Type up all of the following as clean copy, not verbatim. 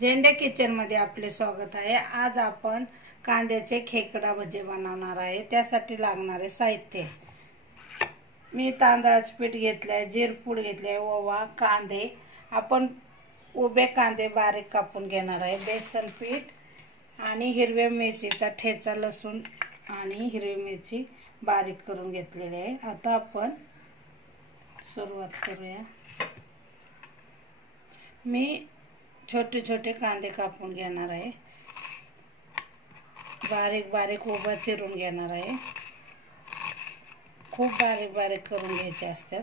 झेंडे किचन मध्ये आपले स्वागत आहे। आज आपण कांद्याचे खेकडा भजे बनवणार आहे। त्यासाठी लागणारे साहित्य, मी तांदळाचे पीठ घेतले, जिरपूड घेतले, ओवा, कांदे, आपण उभे कांदे बारीक कापून घेणार आहे, बेसन पीठ आणि हिरव्या मिरचीचा ठेचा, लसूण आणि हिरवी मिरची बारीक करून घेतलेली आहे। आता आपण सुरुवात करूया। मी छोटे छोटे कांदे कापून घेणार आहे, बारीक बारीक उभा चिरून घेणार आहे। खूप बारीक बारीक करून घ्यायचे असतात।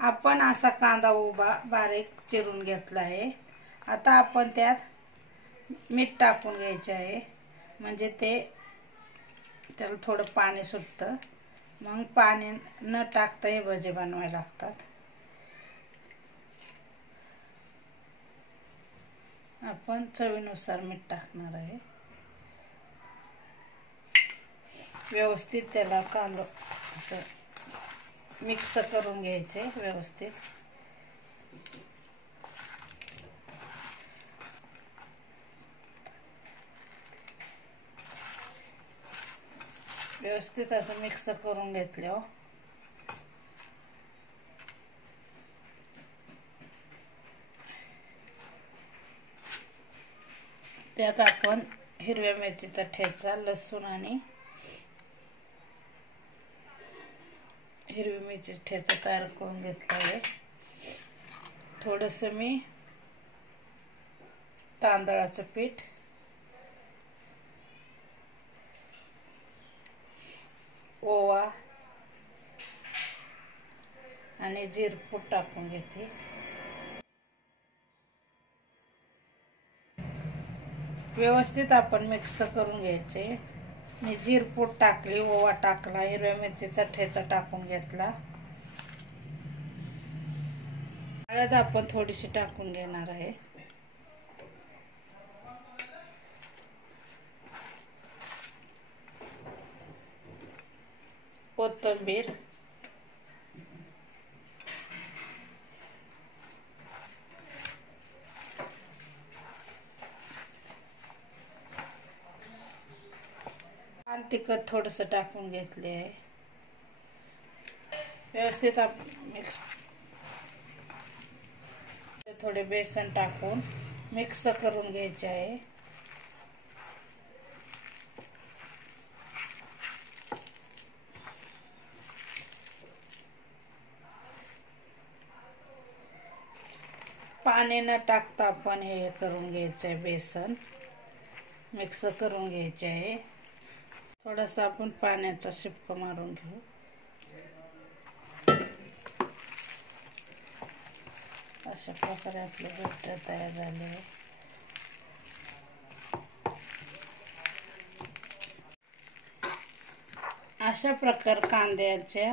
आपण असा कांदा उभा बारीक चिरून घेतला आहे। आता आपण त्यात मीठ टाकून घ्यायचे आहे, म्हणजे त्याला थोडं पाणी सुटतं। मग पाणी न टाकता हे भजे बनवायला लागतात। आपण चवीनुसार मीठ टाकणार आहे। व्यवस्थित त्याला असं मिक्स करून घ्यायचे व्यवस्थित। व्यवस्थित असं मिक्स करून घेतलं। त्यात आपण हिरव्या मिरचीचा ठेचा, लसूण आणि हिरवी मिरचीचा ठेचा तयार करून घेतला आहे। थोडंसं मी तांदळाचं पीठ, ओवा आणि जिरपूड टाकून घेते। व्यवस्थित आपण मिक्स करून घ्यायचे। मी जिरपूड टाकली, ओवा टाकला, हिरव्या मिरचीचा ठेचा टाकून घेतला। हळद आपण थोडीशी टाकून घेणार आहे। कोथिंबीर, आणि तिखट थोडंसं टाकून घेतले आहे। व्यवस्थित मिक्स, थोडे बेसन टाकून मिक्स करून घ्यायचे आहे। पाणी न टाकता आपण हे करून घ्यायचे आहे, बेसन मिक्स करून घ्यायचे आहे। थोडासा आपण पाण्याचा शिपका मारून घेऊ। अशा प्रकारे आपले बॅटर तयार झाले आहे। अशा प्रकार कांद्याच्या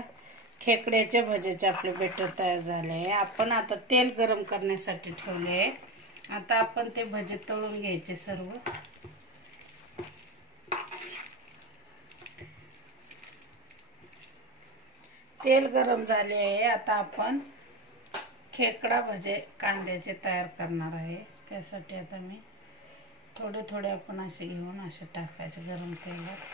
खेकड्याच्या भजीचे आपले बॅटर तयार झाले आहे। आपण आता तेल गरम करण्यासाठी ठेवले आहे। आता आपण ते भजे तळून घ्यायचे सर्व। तेल गरम झाले आहे। आता आपण खेकडा भजे कांद्याचे तयार करणार आहे। त्यासाठी आता मी थोडे थोडे आपण असे घेऊन असे टाकायचे गरम तेलात।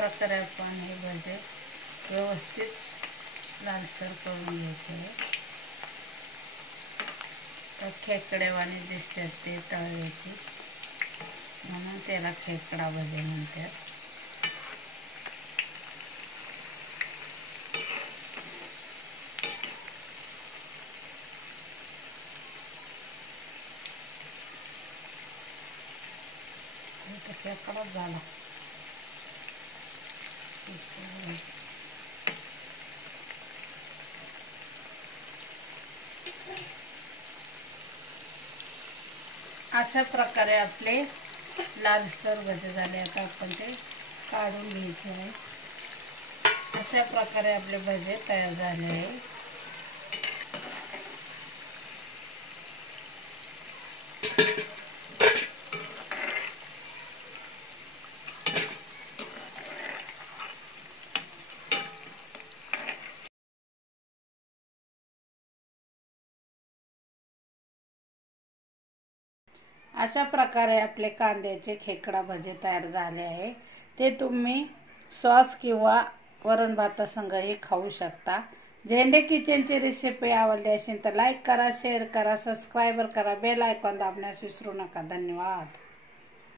प्रकारे आपण हे भजे व्यवस्थित लालसर करून घ्यायचे. तर खेकड्यावाने दिसतात ते तळल्याची, म्हणून त्याला खेकडा भजे म्हणतात. खेकडा झाला. अशा प्रकारे आपले लालसर भजे झाले. आता आपण ते काढून घ्यायचे आहे. अशा प्रकारे आपले भजे तयार झाले आहे. अशा प्रकारे आपले कांद्याचे खेकडा भजे तयार झाले आहे. ते तुम्ही सॉस किंवा वरण भातासंगही खाऊ शकता. झेंडे किचनची रेसिपी आवडली असेल तर लाईक करा, शेअर करा, सबस्क्राईब करा, बेल आयकॉन दाबण्यास विसरू नका. धन्यवाद.